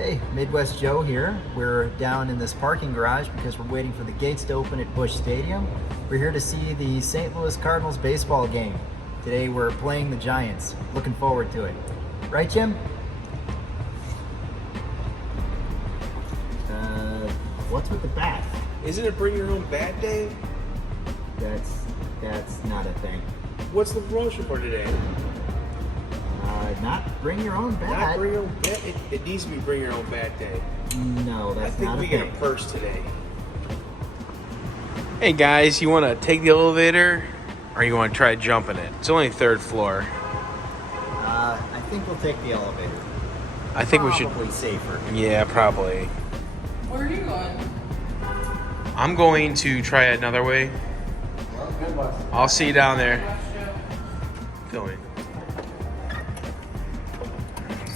Hey, Midwest Joe here. We're down in this parking garage because we're waiting for the gates to open at Busch Stadium. We're here to see the St. Louis Cardinals baseball game. Today we're playing the Giants. Looking forward to it. Right, Jim? What's with the bat? Isn't it bring your own bat day? That's not a thing. What's the promotion for today? Not bring your own bat. Not bring your own bat? It needs to be bring your own bat day. No, that's not a thing. I think we get a purse today. Hey guys, you want to take the elevator or you want to try jumping it? It's only third floor. I think we'll take the elevator. I think we should. Probably safer. Yeah, probably. Where are you going? I'm going to try it another way. I'll see you down there. Filming.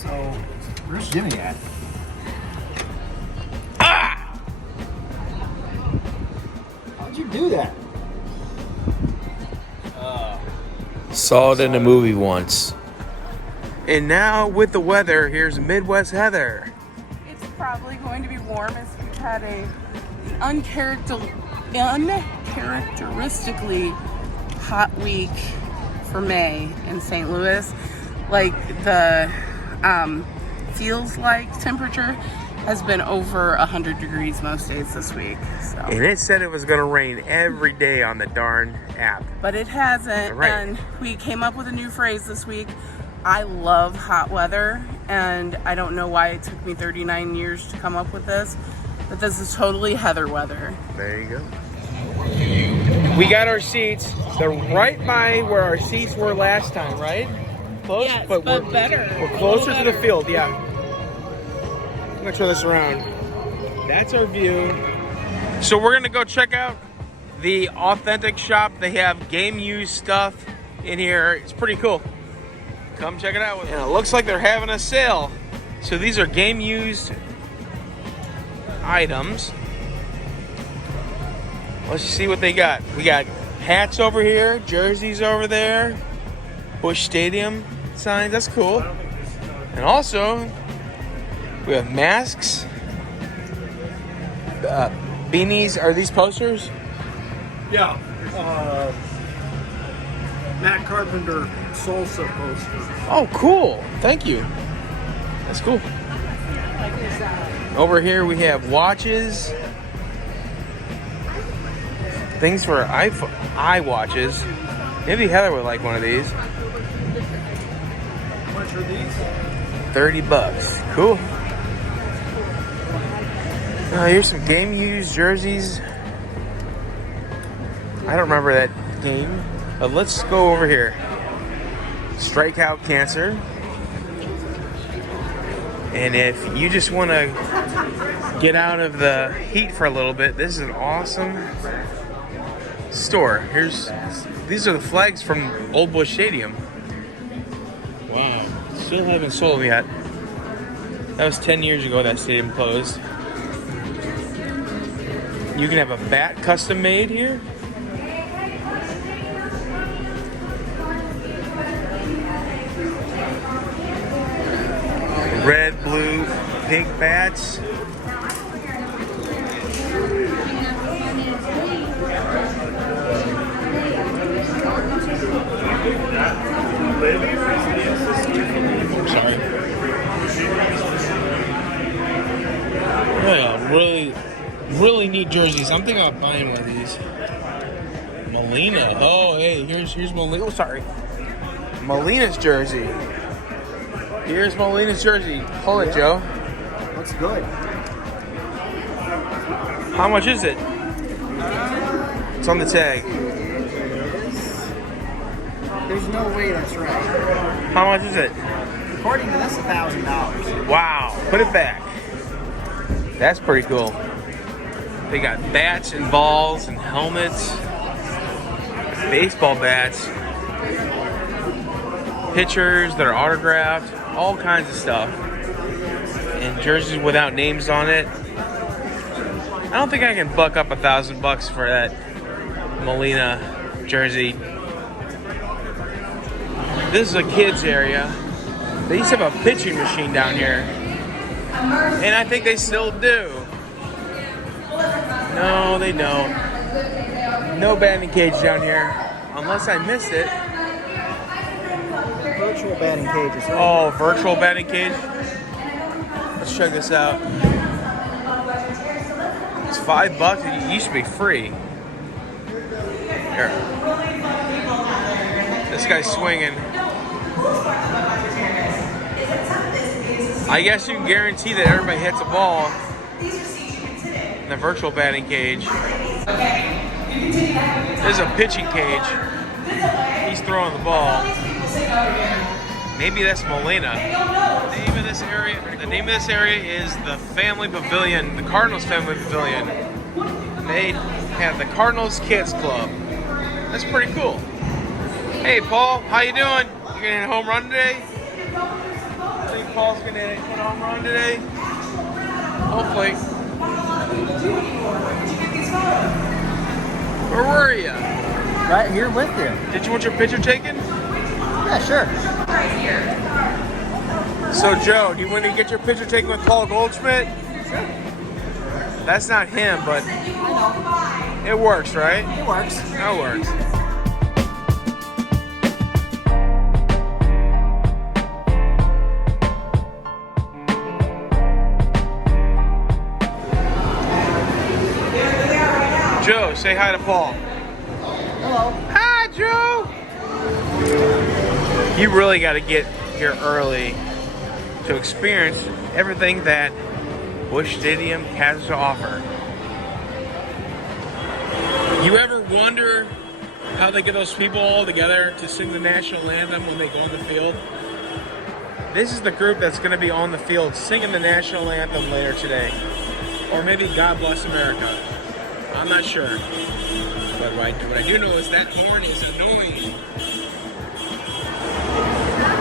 So, where's Jimmy at? Ah! How'd you do that? Saw it in a movie once. And now with the weather, here's Midwest Heather. It's probably going to be warm as we've had a uncharacteristically hot week for May in St. Louis. Like the feels like temperature has been over 100 degrees most days this week. So. And it said it was going to rain every day on the darn app. But it hasn't, Right. And we came up with a new phrase this week. I love hot weather, and I don't know why it took me 39 years to come up with this, but this is totally Heather weather. There you go. We got our seats. They're right by where our seats were last time, right? Close, Yes, but but better. We're closer A to little the field, yeah. I'm gonna turn this around. That's our view. So we're gonna go check out the authentic shop. They have game used stuff in here. It's pretty cool. Come check it out. And it looks like they're having a sale. So these are game used items. Let's see what they got. We got hats over here, jerseys over there, Busch Stadium signs. That's cool. And also, we have masks, beanies. Are these posters? Yeah. Matt Carpenter salsa poster. Oh, cool. Thank you. That's cool. Over here we have watches. Things for eye watches. Maybe Heather would like one of these. How much are these? $30. Cool. Here's some game used jerseys. I don't remember that game. But let's go over here. Strikeout Cancer. And if you just want to get out of the heat for a little bit, this is an awesome store. These are the flags from Old Busch Stadium. Wow. Still haven't sold them yet. That was 10 years ago that stadium closed. You can have a bat custom made here. Red, blue, pink bats. Sorry. Yeah, really neat jerseys. I'm thinking about buying one of these. Molina. Oh, hey, here's Molina. Oh, sorry. Molina's jersey. Here's Molina's jersey. Hold it, Joe. Looks good. How much is it? It's on the tag. There's no way that's right. How much is it? According to this, $1,000. Wow. Put it back. That's pretty cool. They got bats and balls and helmets. Baseball bats. Pitchers that are autographed. All kinds of stuff. And jerseys without names on it. I don't think I can buck up $1,000 for that Molina jersey. This is a kids area. They used to have a pitching machine down here. And I think they still do. No, they don't. No batting cage down here, unless I missed it. Virtual batting cages. Right? Oh, virtual batting cage. Let's check this out. It's $5. It used to be free. Here. This guy's swinging. I guess you can guarantee that everybody hits a ball in the virtual batting cage. There's a pitching cage. He's throwing the ball. Maybe that's Molina. The name of this area is the Family Pavilion, the Cardinals Family Pavilion. They have the Cardinals Kids Club. That's pretty cool. Hey Paul, how you doing? You gonna hit a home run today? I think Paul's gonna hit a home run today. Hopefully. Where were you? Right here with you. Did you want your picture taken? Yeah, sure. So Joe, do you want to get your picture taken with Paul Goldschmidt? Sure. That's not him, but it works, right? It works. That works. Joe, say hi to Paul. Hello. Hi, Joe. You really got to get here early to experience everything that Busch Stadium has to offer. You ever wonder how they get those people all together to sing the national anthem when they go on the field? This is the group that's going to be on the field singing the national anthem later today. Or maybe God Bless America. I'm not sure. But what I do know is that horn is annoying.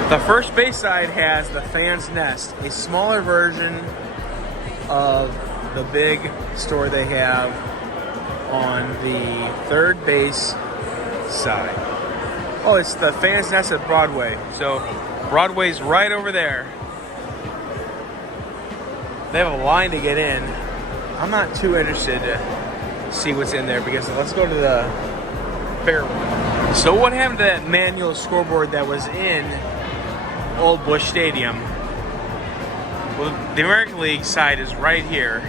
The first base side has the Fan's Nest, a smaller version of the big store they have on the third base side. Oh, it's the Fan's Nest at Broadway. So Broadway's right over there. They have a line to get in. I'm not too interested to see what's in there because let's go to the fair one. So what happened to that manual scoreboard that was in old Busch Stadium? Well, the American League side is right here.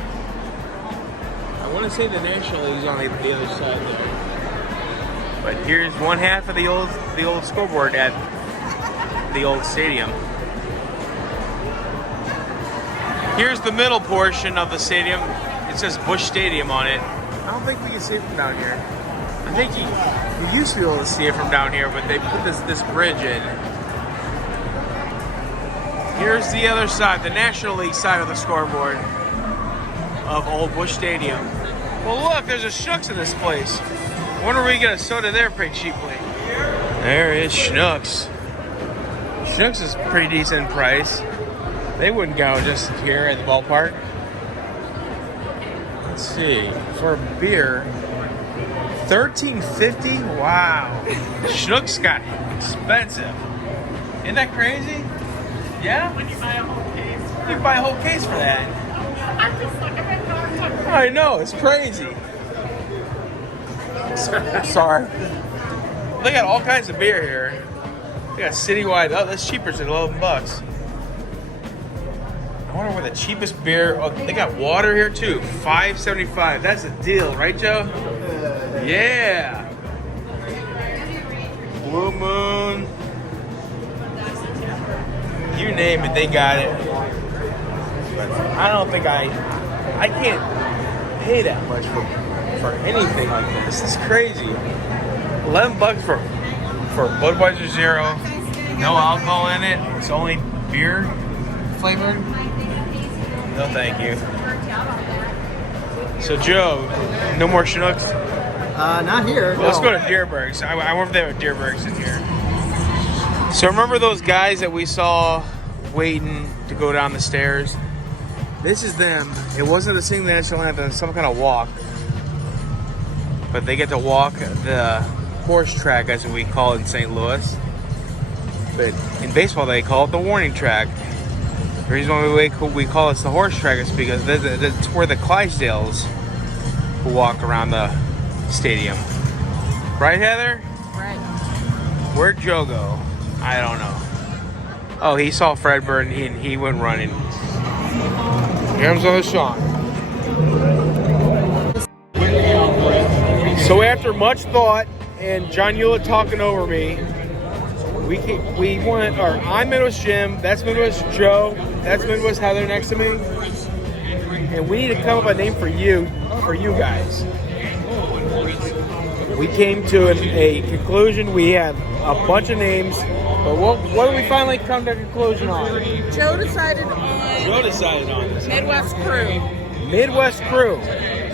I want to say the National League is on the other side there. But here's one half of the old scoreboard at the old stadium. Here's the middle portion of the stadium. It says Busch Stadium on it. I don't think we can see it from down here. I think you used to be able to see it from down here, but they put this bridge in. Here's the other side, the National League side of the scoreboard of old Busch Stadium. Well, look, there's a Schnucks in this place. Wonder where we get a soda there pretty cheaply. There is Schnucks. Schnucks is pretty decent price. They wouldn't go just here at the ballpark. Let's see, for a beer, $13.50. Wow, Schnucks got expensive. Isn't that crazy? Yeah. When you buy a whole case. You can buy a whole case for that. I'm just looking at it. I know, it's crazy. Sorry. They got all kinds of beer here. They got citywide. Oh, that's cheaper than $11. I wonder where the cheapest beer. Oh, they got water here too. $5.75. That's a deal, right, Joe? Yeah. Blue Moon. You name it, they got it. But I don't think I can't pay that much for anything like this. It's crazy. $11 for Budweiser Zero. No alcohol in it. It's only beer flavored. No, thank you. So Joe, no more Schnucks? Not here. Well, let's go to Deerberg's. I wonder if they have Deerberg's in here. So remember those guys that we saw waiting to go down the stairs? This is them. It wasn't to sing the national anthem, some kind of walk. But they get to walk the horse track, as we call it in St. Louis. But in baseball, they call it the warning track. The reason why we call this the horse track is because that's where the Clydesdales walk around the stadium. Right, Heather? Right. Where'd Joe go? I don't know. Oh, he saw Fred Bird and he went running. Here comes another song. So after much thought and John Hewlett talking over me, I'm Midwest Jim, that's Midwest Joe, that's Midwest Heather next to me, and we need to come up with a name for you guys. We came to a conclusion. We have a bunch of names, but what did we finally come to a conclusion on? Joe decided on this. Midwest Crew. Midwest Crew.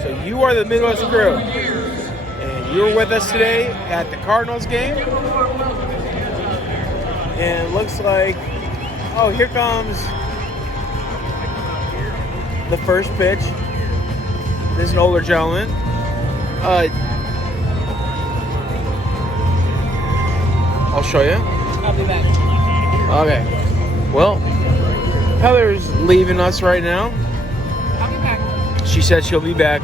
So you are the Midwest Crew. And you were with us today at the Cardinals game. And it looks like, oh, here comes the first pitch. This is an older gentleman. I'll show you. I'll be back. Okay. Well, Heather's leaving us right now. I'll be back. She said she'll be back,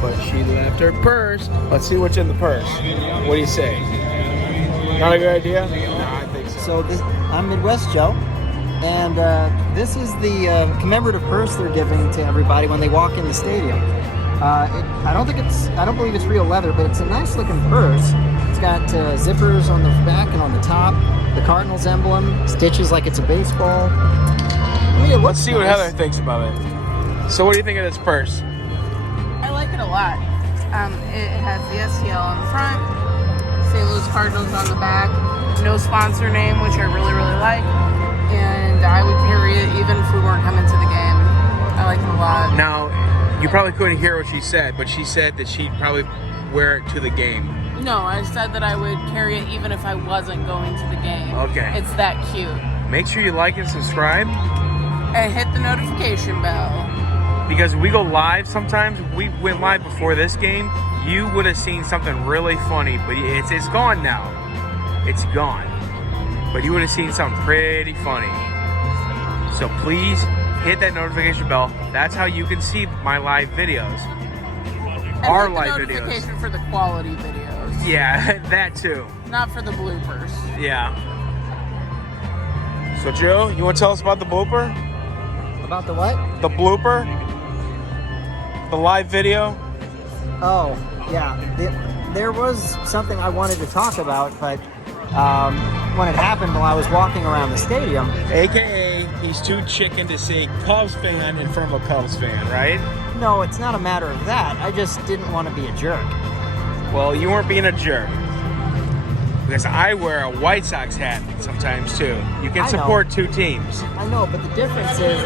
but she left her purse. Let's see what's in the purse. What do you say? Not a good idea? No, I think so. So I'm Midwest Joe, and this is the commemorative purse they're giving to everybody when they walk in the stadium. I don't believe it's real leather, but it's a nice looking purse. It's got zippers on the back and on the top, the Cardinals emblem, stitches like it's a baseball. I mean, Let's see what Heather thinks about it. So what do you think of this purse? I like it a lot. It has the STL on the front, St. Louis Cardinals on the back, no sponsor name, which I really, really like, and I would carry it even if we weren't coming to the game. I like it a lot. Now, you probably couldn't hear what she said, but she said that she'd probably wear it to the game. No, I said that I would carry it even if I wasn't going to the game. Okay. It's that cute. Make sure you like and subscribe. And hit the notification bell. Because we go live sometimes. We went live before this game. You would have seen something really funny, but it's gone now. It's gone. But you would have seen something pretty funny. So please hit that notification bell. That's how you can see my live videos. And Our hit live the videos. notification for the quality videos. Yeah, that too. Not for the bloopers. Yeah. So Joe, you want to tell us about the blooper? About the what? The blooper? The live video? Oh, yeah. There was something I wanted to talk about, but when it happened while I was walking around the stadium. AKA, he's too chicken to say Cubs fan in front of a Cubs fan, right? No, it's not a matter of that. I just didn't want to be a jerk. Well, you weren't being a jerk. Because I wear a White Sox hat sometimes too. You can support two teams. I know, but the difference is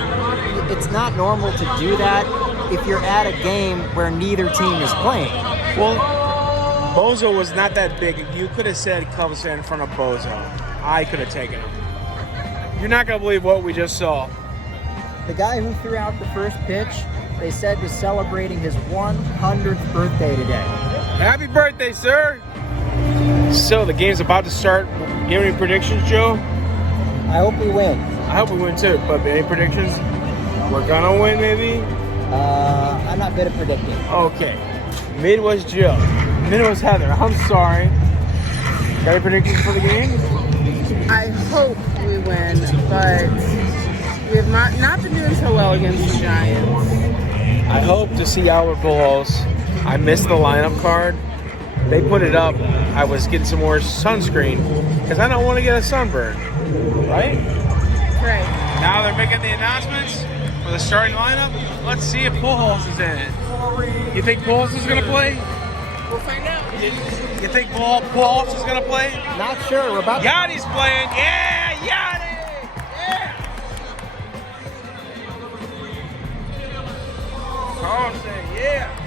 it's not normal to do that if you're at a game where neither team is playing. Well, Bozo was not that big. You could have said Cubs fan in front of Bozo. I could have taken him. You're not going to believe what we just saw. The guy who threw out the first pitch, they said was celebrating his 100th birthday today. Happy birthday, sir! So the game's about to start. You have any predictions, Joe? I hope we win. I hope we win too, but any predictions? We're gonna win, maybe? I'm not good at predicting. Okay. Midwest Joe. Midwest Heather. I'm sorry. Got any predictions for the game? I hope we win, but we have not been doing so well against the Giants. I hope to see Albert Pujols. I missed the lineup card. They put it up. I was getting some more sunscreen because I don't want to get a sunburn. Right? Right. Now they're making the announcements for the starting lineup. Let's see if Pujols is in it. You think Pujols is going to play? We'll find out. You think Pujols is going to play? Not sure. We're about to... Yachty's playing. Yeah, Yachty! Yeah! Carlson, yeah!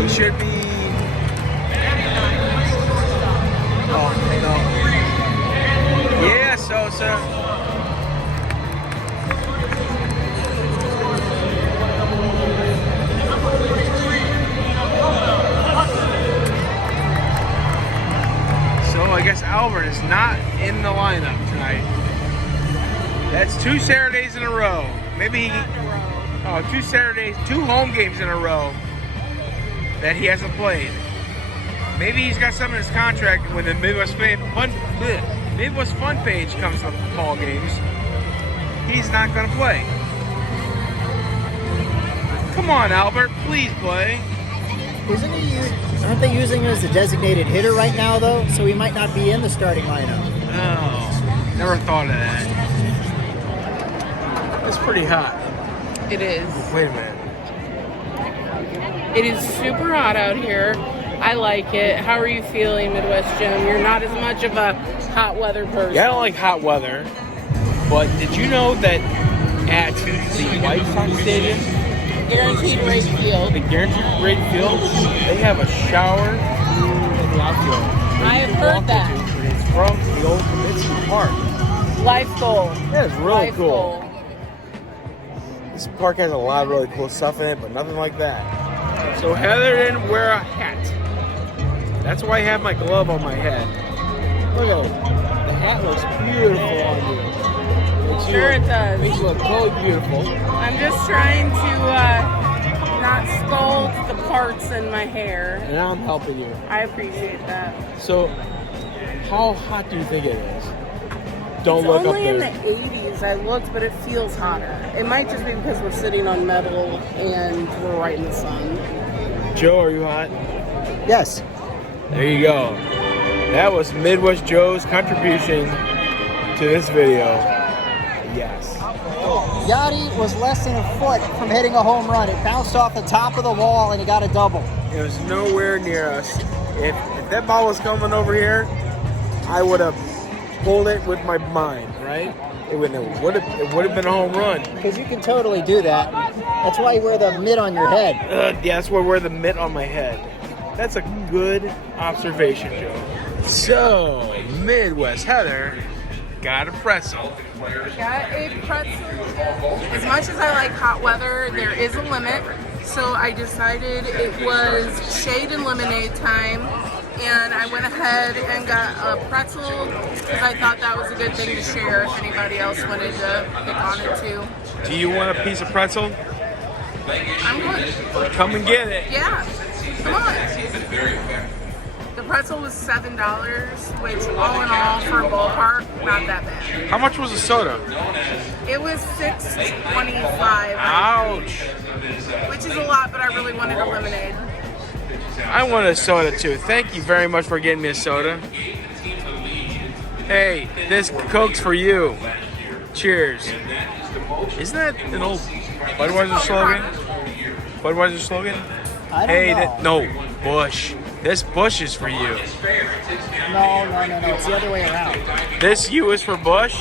He should be... Oh, no. Yeah, Sosa. So I guess Albert is not in the lineup tonight. That's 2 Saturdays in a row. Maybe 2 Saturdays, 2 home games in a row that he hasn't played. Maybe he's got something in his contract when the Midwest Fun page comes to ball games. He's not going to play. Come on, Albert, please play. Aren't they using him as a designated hitter right now, though? So he might not be in the starting lineup. Oh, never thought of that. It's pretty hot. It is. Wait a minute. It is super hot out here. I like it. How are you feeling, Midwest Jim? You're not as much of a hot weather person. Yeah, I don't like hot weather. But did you know that at the White Sox Stadium, Guaranteed rate field. the Guaranteed Rate Field, they have a shower in the outfield. I have heard that. It's from the old Comiskey Park. Life goal. That is really Life cool. goal. This park has a lot of really cool stuff in it, but nothing like that. So Heather didn't wear a hat. That's why I have my glove on my head. Look at it. The hat looks beautiful on you. Sure it does. Makes you look totally beautiful. I'm just trying to not scald the parts in my hair. And I'm helping you. I appreciate that. So, how hot do you think it is? Don't It's look up only in there. the 80s. I looked, but it feels hotter. It might just be because we're sitting on metal and we're right in the sun. Joe, are you hot? Yes. There you go. That was Midwest Joe's contribution to this video. Yes. Yachty was less than a foot from hitting a home run. It bounced off the top of the wall and he got a double. It was nowhere near us. If that ball was coming over here, I would have pulled it with my mind, right? It would have been a home run. Because you can totally do that. That's why you wear the mitt on your head. Yeah, that's why I wear the mitt on my head. That's a good observation, Joe. So, Midwest Heather got a pretzel. Got a pretzel. As much as I like hot weather, there is a limit. So I decided it was shade and lemonade time. And I went ahead and got a pretzel because I thought that was a good thing to share if anybody else wanted to pick on it too. Do you want a piece of pretzel? I'm good. Come and get it. Yeah, come on. The pretzel was $7, which all in all for a ballpark, not that bad. How much was the soda? It was $6.25, Ouch. which is a lot, but I really wanted a lemonade. I want a soda too. Thank you very much for getting me a soda. Hey, this Coke's for you. Cheers. Isn't that an old Budweiser slogan? Budweiser slogan? I don't know. No, Busch. This Busch is for you. No. It's the other way around. This U is for Busch.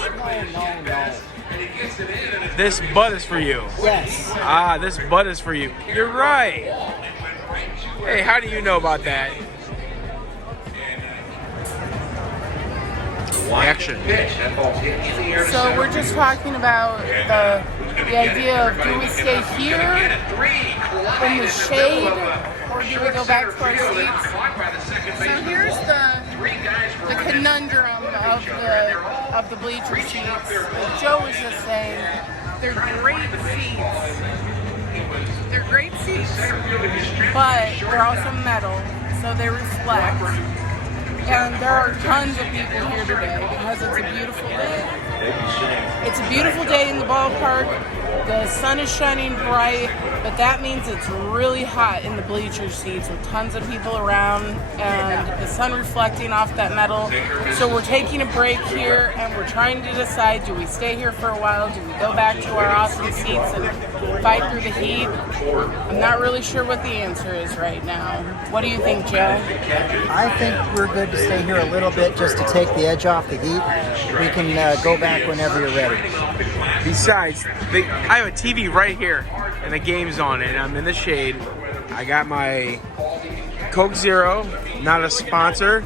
No. This Bud is for you. Yes. Ah, this Bud is for you. You're right. Hey, how do you know about that? Action. So we're just talking about the idea of do we stay here in the shade or do we go back to our seats? So here's the conundrum of the bleacher seats. Like Joe was just saying, they're great seats. They're great seats, but they're also metal, so they reflect. And there are tons of people here today because it's a beautiful day. It's a beautiful day in the ballpark. The sun is shining bright, but that means it's really hot in the bleacher seats with tons of people around and the sun reflecting off that metal. So we're taking a break here and we're trying to decide, do we stay here for a while? Do we go back to our awesome seats and fight through the heat? I'm not really sure what the answer is right now. What do you think, Joe? I think we're good to stay here a little bit just to take the edge off the heat. We can go back whenever you're ready. Besides, I have a TV right here, and the game's on it, and I'm in the shade. I got my Coke Zero, not a sponsor.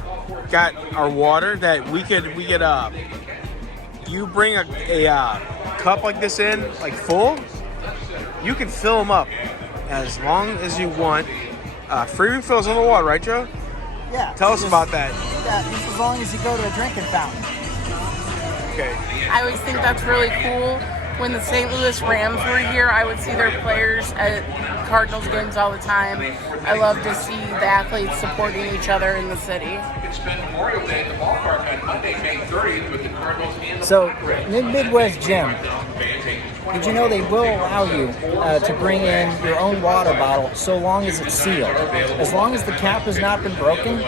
Got our water that we could you bring a cup like this in, like full, you can fill them up as long as you want. Free refills on the water, right, Joe? Yeah. Tell us about that. just as long as you go to a drinking fountain. Okay. I always think that's really cool. When the St. Louis Rams were here, I would see their players at Cardinals games all the time. I love to see the athletes supporting each other in the city. You can spend Memorial Day at the ballpark on Monday, May 30th with the Cardinals and the So, Padres. Midwest Gym, did you know they will allow you to bring in your own water bottle so long as it's sealed? As long as the cap has not been broken,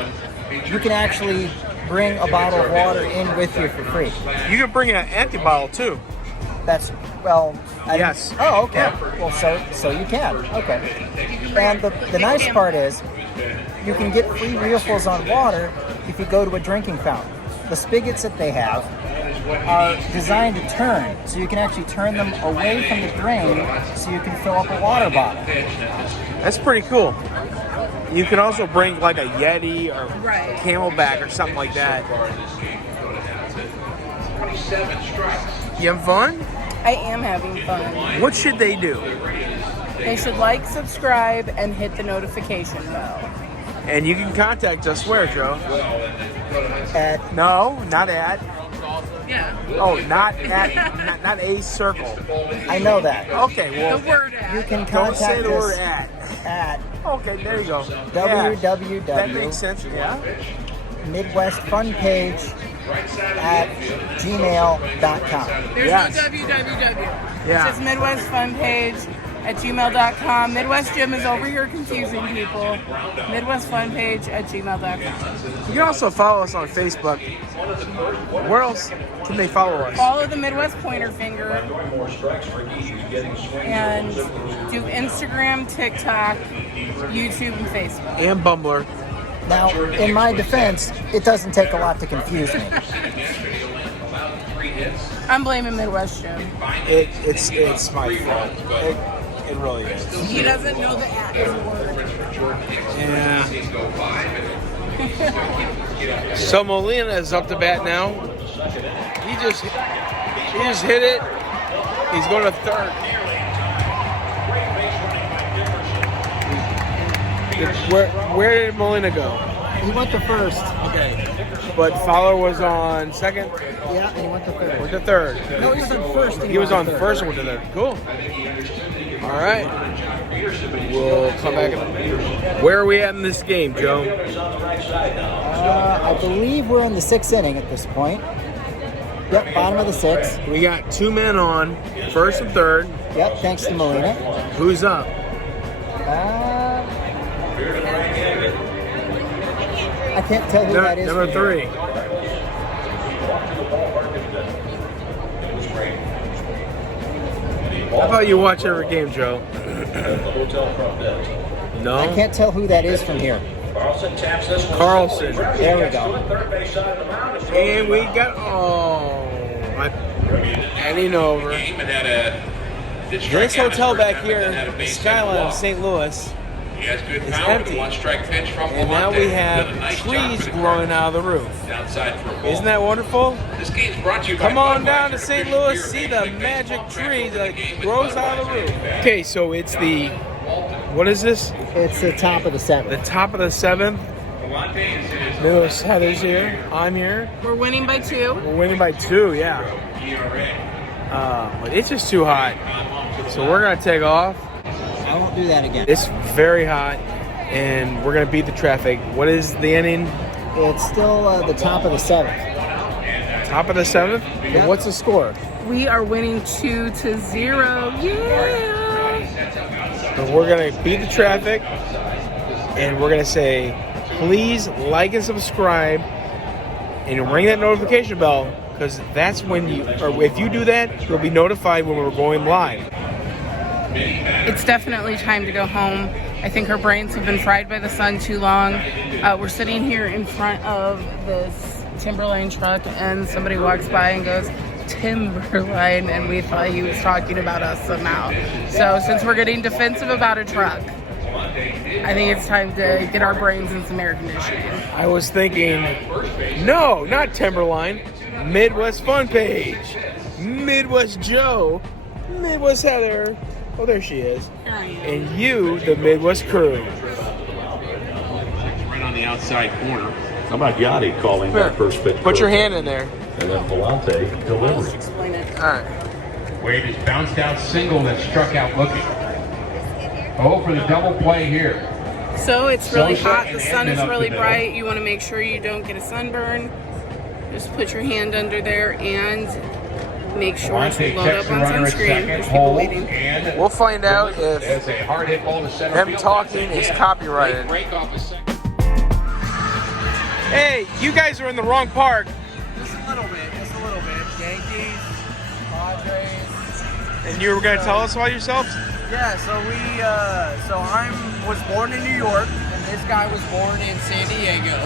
you can actually bring a bottle of water in with you for free. You can bring an empty bottle too. That's, well... Yes. Oh, okay. Well, so you can. Okay. And the nice part is, you can get free refills on water if you go to a drinking fountain. The spigots that they have are designed to turn, so you can actually turn them away from the drain so you can fill up a water bottle. That's pretty cool. You can also bring like a Yeti or Right. Camelback or something like that. 27 strikes. You have fun? I am having fun. What should they do? They should like, subscribe, and hit the notification bell. And you can contact us where, Joe? At No, not at. Yeah. Oh, not at. not a circle. I know that. Okay, well, The word ad. You can don't say contact the word us at. at Okay, there you go. Yeah, that makes sense. Yeah. MidwestFunPage at gmail.com. There's Yes. no www. Yeah. It's just Midwest Fun Page at gmail.com. Midwest Gym is over here confusing people. Midwest Fun Page at gmail.com. You can also follow us on Facebook. Where else can they follow us? Follow the Midwest Pointer Finger and do Instagram, TikTok, YouTube, and Facebook. And Bumbler. Now, in my defense, it doesn't take a lot to confuse me. I'm blaming Midwest Gym. It's my fault. It really is. He doesn't know the at is a word. Yeah. So Molina is up to bat now. He just hit it. He's going to third. Where did Molina go? He went to first. Okay. But Fowler was on second. Yeah, and he went to third. Went to third. No, he was on first. He was on first and went to third. Cool. All right. We'll come back. Where are we at in this game, Joe? I believe we're in the 6th inning at this point. Yep, bottom of the 6th. We got 2 men on, first and third. Yep, thanks to Molina. Who's up? I can't tell who that is. Number from here. 3. How about you watch every game, Joe? No? I can't tell who that is from here. Carlson. There we go. And we got, heading over. This hotel back here, the skyline of St. Louis, is empty. And now we have trees growing out of the roof. Isn't that wonderful? This game's brought to you by Come on down to Budweiser. St. Louis, see the magic tree that grows out of the roof. Okay, so it's the, what is this? It's the top of the 7th. The top of the 7th. Lewis Heather's here. I'm here. We're winning by 2. We're winning by 2, yeah. But it's just too hot. So we're going to take off. I won't do that again. It's very hot, and we're going to beat the traffic. What is the inning? It's still the top of the 7th. Top of the 7th? Yep. And what's the score? We are winning 2-0. Yeah! And we're going to beat the traffic, and we're going to say, please like and subscribe, and ring that notification bell, because that's when you, or if you do that, you'll be notified when we're going live. It's definitely time to go home. I think our brains have been fried by the sun too long. We're sitting here in front of this Timberline truck, and somebody walks by and goes, Timberline, and we thought he was talking about us somehow. So since we're getting defensive about a truck, I think it's time to get our brains in some air conditioning. I was thinking, no, not Timberline, Midwest Fun Page, Midwest Joe, Midwest Heather. Oh, there she is. And you, the Midwest crew. Right on the outside corner. How about Yachty calling that first pitch? Put your hand in there. And then Palante delivering. Explain it. All right. Wade has bounced out single that struck out looking. Oh, for the double play here. So it's really Sosa hot. and The sun Edman is up really the middle. bright. You want to make sure you don't get a sunburn. Just put your hand under there and make sure to Palante load checks up the on runner at sunscreen. second, There's people holds, waiting. and We'll find out if there's a hard hit ball to center them field. talking is copyrighted. Break off a second. Hey, you guys are in the wrong park. Just a little bit. Yankees, Padres. And you were going to tell us about yourselves? Yeah, so I was born in New York, and this guy was born in San Diego.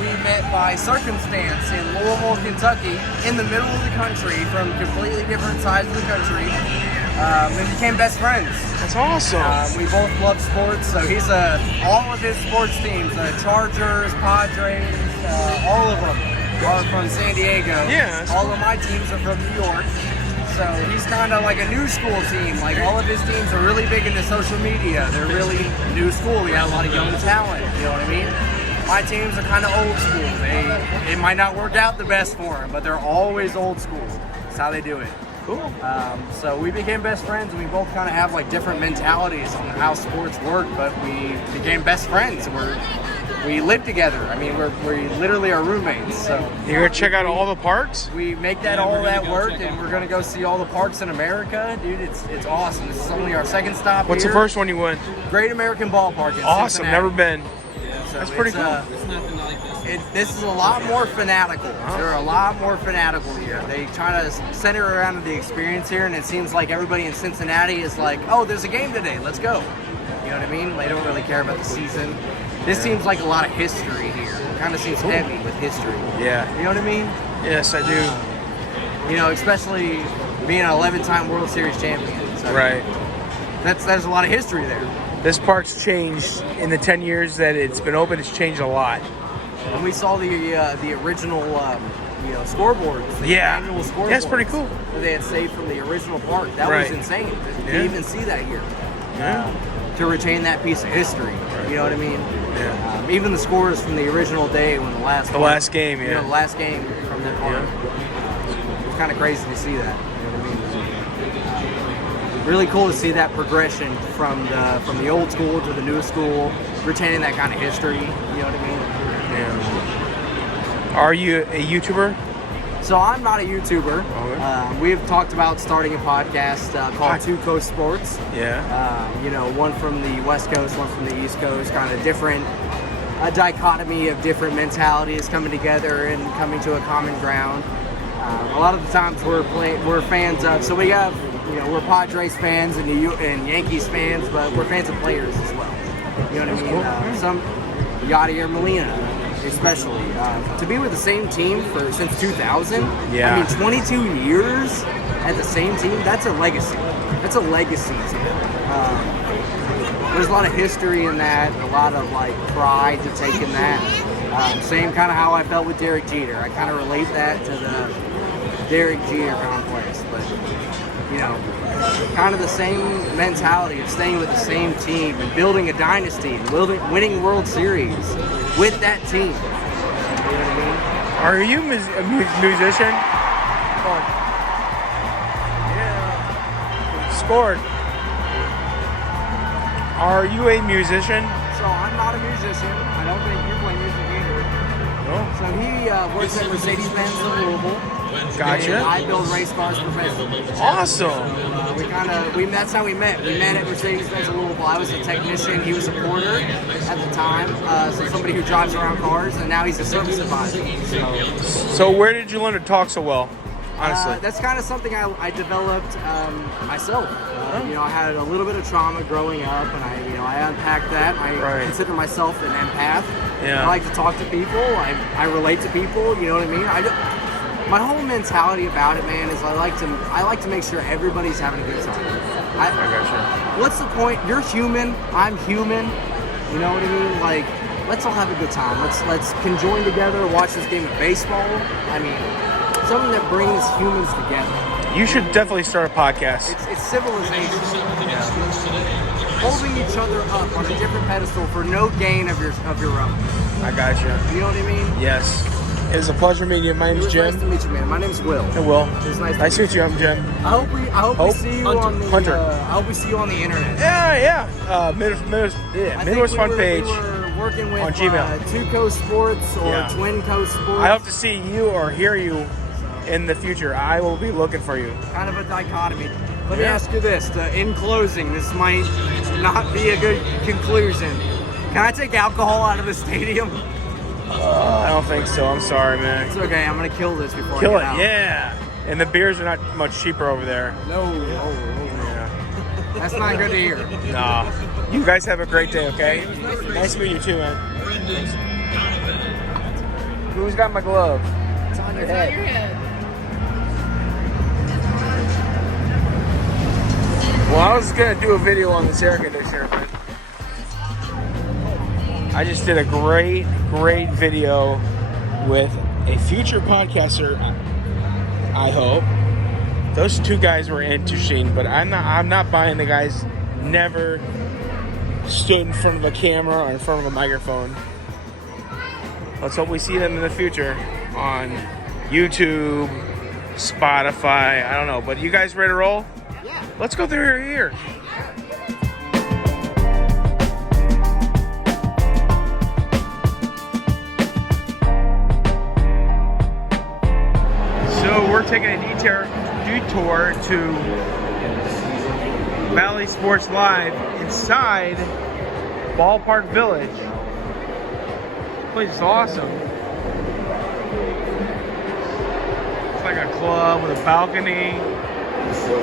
We met by circumstance in Louisville, Kentucky, in the middle of the country, from completely different sides of the country, and became best friends. That's awesome. We both love sports, so he's all of his sports teams, Chargers, Padres, all of them are from San Diego. Yeah, that's all of my teams are from New York. So he's kind of like a new school team. Like all of his teams are really big into social media. They're really new school. We got a lot of young talent. You know what I mean? My teams are kind of old school. It might not work out the best for them, but they're always old school. That's how they do it. Cool. So we became best friends, and we both kind of have like different mentalities on how sports work, but we became best friends. We live together. I mean, we literally are roommates. So You're going to check out all the parks? we make all that work, and we're gonna go see all the parks in America, dude. It's awesome. This is only our second stop. What's here. the first one you went? Great American Ballpark. In Awesome. Cincinnati. Never been. So That's pretty cool. This is a lot more fanatical. They're a lot more fanatical here. They try to center around the experience here, and it seems like everybody in Cincinnati is like, oh, there's a game today, let's go. You know what I mean? They don't really care about the season. This seems like a lot of history here. It kind of seems heavy with history. Yeah. You know what I mean? Yes, I do. You know, especially being an 11-time World Series champion. So Right. There's a lot of history there. This park's changed in the 10 years that it's been open. It's changed a lot. And we saw the original scoreboards. The Yeah. annual scoreboards. Yeah, it's pretty cool. That they had saved from the original park. That Right. was insane. To Yeah. even see that here. Yeah. To retain that piece of history. You know what I mean? Yeah. Even the scores from the original day when the last game, You yeah. know, the last game from that park. It's kind of crazy to see that. You know what I mean? Really cool to see that progression from the old school to the new school, retaining that kind of history. You know what I mean? Yeah. Are you a YouTuber? So I'm not a YouTuber. Okay. We have talked about starting a podcast called Two Coast Sports. Yeah. One from the West Coast, one from the East Coast, kind of different, a dichotomy of different mentalities coming together and coming to a common ground. A lot of the times we're fans of, so we have, we're Padres fans and Yankees fans, but we're fans of players as well. You know what I mean? Some Yachty or Molina, especially. To be with the same team since 2000, Yeah. I mean, 22 years at the same team, that's a legacy. That's a legacy team. There's a lot of history in that, a lot of pride to take in that. Same kind of how I felt with Derek Jeter. I kind of relate that to the Derek Jeter complex, but kind of the same mentality of staying with the same team and building a dynasty, winning World Series with that team. You know what I mean? Are you a musician? Yeah. Scored. Are you a musician? So I'm not a musician. I don't think you play music either. No. So he works at Mercedes-Benz in Louisville. Gotcha. And I build race cars professionally. Awesome. That's how we met. We met at Mercedes-Benz in Louisville. I was a technician. He was a porter at the time. So somebody who drives around cars, and now he's a service advisor. So where did you learn to talk so well? Honestly. That's kind of something I developed myself. I had a little bit of trauma growing up, and I unpacked that. I consider myself an empath. Yeah. I like to talk to people. I relate to people. You know what I mean? My whole mentality about it, man, is I like to make sure everybody's having a good time. I gotcha. What's the point? You're human. I'm human. You know what I mean? Let's all have a good time. Let's conjoin together, watch this game of baseball. I mean, something that brings humans together. You should definitely start a podcast. It's civilization. Holding each other up on a different pedestal for no gain of your own. I got you. You know what I mean? Yes. It was a pleasure meeting you. My It name's was Jim. nice to meet you, man. My name's Will. Hey, Will. It was nice Nice to meet you. I'm Jim. I hope we see you on the Hunter. I hope we see you on the internet. Yeah. Midwest Fun page. We were working with on Gmail. Two Coast Sports or Yeah. Twin Coast Sports. I hope to see you or hear you in the future. I will be looking for you. Kind of a dichotomy. Let me Yeah. ask you this: in closing, this might not be a good conclusion. Can I take alcohol out of the stadium? I don't think so. I'm sorry, man. It's okay. I'm gonna kill this before Kill I it, get out. yeah. And the beers are not much cheaper over there. No. Yeah. That's not good to hear. No. You guys have a great day, okay? Nice meeting you too, man. Who's got my glove? It's on your head. Well, I was gonna do a video on this air conditioner, but I just did a great video with a future podcaster. I hope. Those two guys were interesting, but I'm not buying the guys never stood in front of a camera or in front of a microphone. Let's hope we see them in the future on YouTube, Spotify, I don't know. But you guys ready to roll? Yeah. Let's go through here. So we're taking a detour to Valley Sports Live inside Ballpark Village. This place is awesome. It's like a club with a balcony.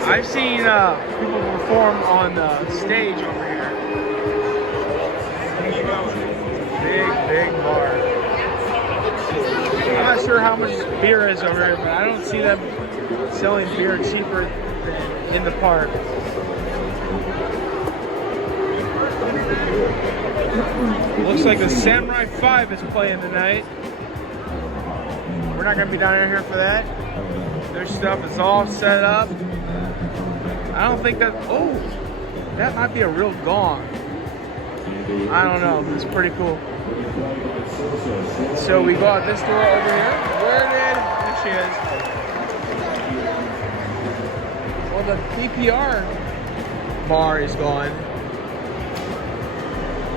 I've seen people perform on the stage over here. Big bar. I'm not sure how much beer is over here, but I don't see them selling beer cheaper than in the park. Looks like the Samurai 5 is playing tonight. We're not gonna be down here for that. Their stuff is all set up. I don't think that, oh, that might be a real gong. I don't know, it's pretty cool. So we go out this door over here. There she is. Well, the PPR bar is gone.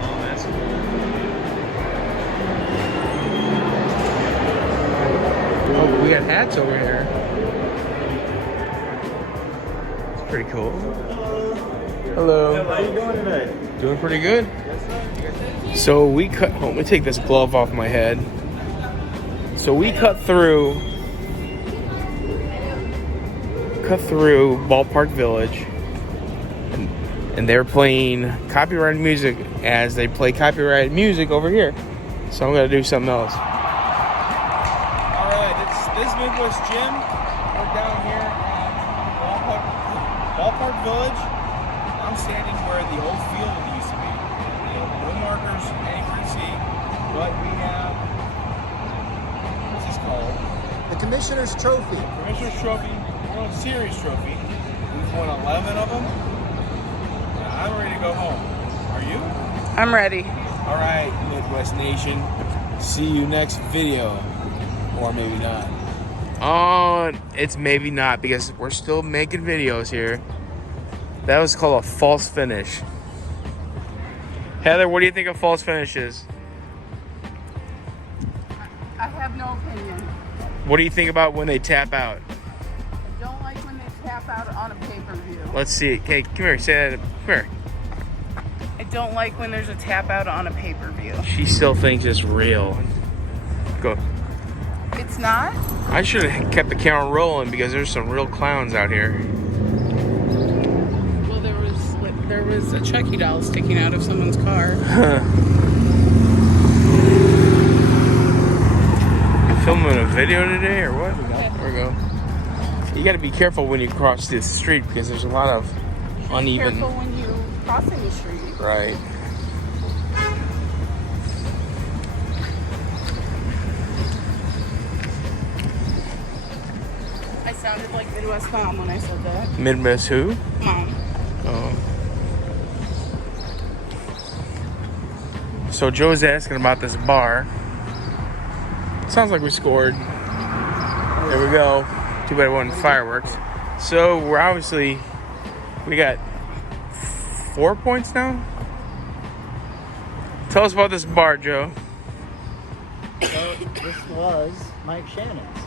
Oh, that's cool. Oh, we got hats over here. It's pretty cool. Hello. How you doing today? Doing pretty good. So we cut. Oh, let me take this glove off my head. So we cut through Ballpark Village, and they're playing copyrighted music as they play copyrighted music over here. So I'm gonna do something else. All right, this is Midwest Gym. We're down here at Ballpark Village. I'm standing where the old field used to be. No markers anywhere to see, but we have, what's this called? The Commissioner's Trophy. Commissioner's Trophy, World Series Trophy. We've won 11 of them. I'm ready to go home. Are you? I'm ready. All right, Midwest Nation. See you next video. Or maybe not. It's maybe not because we're still making videos here. That was called a false finish. Heather, what do you think a false finish is? I have no opinion. What do you think about when they tap out? I don't like when they tap out on a pay-per-view. Let's see. Okay, come here. Say that. Come here. I don't like when there's a tap out on a pay-per-view. She still thinks it's real. Go. It's not? I should have kept the camera rolling because there's some real clowns out here. Well, there was a Chucky doll sticking out of someone's car. You filming a video today or what? There we go. You got to be careful when you cross this street because there's a lot of uneven. Be careful when you crossing the street. Right. I sounded like Midwest Mom when I said that. Midwest who? Mom. Oh. So Joe's asking about this bar. Sounds like we scored. There we go. Too bad it wasn't fireworks. So we're obviously, we got 4 points now. Tell us about this bar, Joe. So this was Mike Shannon's.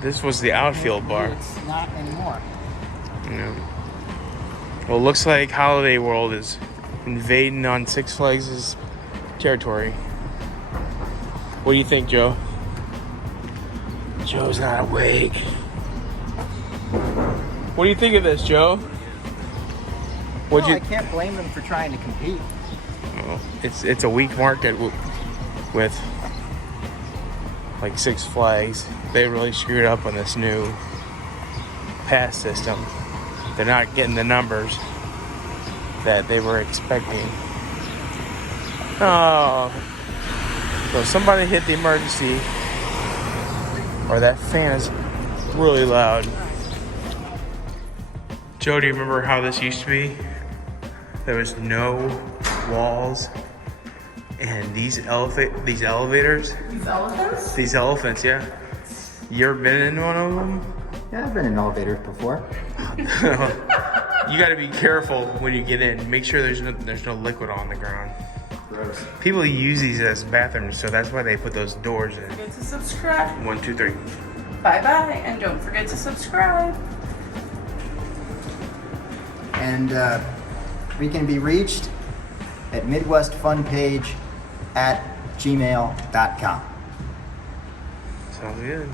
This was the outfield bar. It's not anymore. Yeah. Well, it looks like Holiday World is invading on Six Flags' territory. What do you think, Joe? Joe's not awake. What do you think of this, Joe? I can't blame them for trying to compete. Well, it's a weak market with like Six Flags. They really screwed up on this new pass system. They're not getting the numbers that they were expecting. Oh, so somebody hit the emergency, or that fan is really loud. Joe, do you remember how this used to be? There was no walls, and these elevators. These elephants? These elephants, yeah. You ever been in one of them? Yeah, I've been in elevators before. You got to be careful when you get in. Make sure there's no liquid on the ground. Gross. People use these as bathrooms, so that's why they put those doors in. Don't forget to subscribe. 1, 2, 3. Bye-bye, and don't forget to subscribe. And we can be reached at midwestfunpage@gmail.com. Sounds good.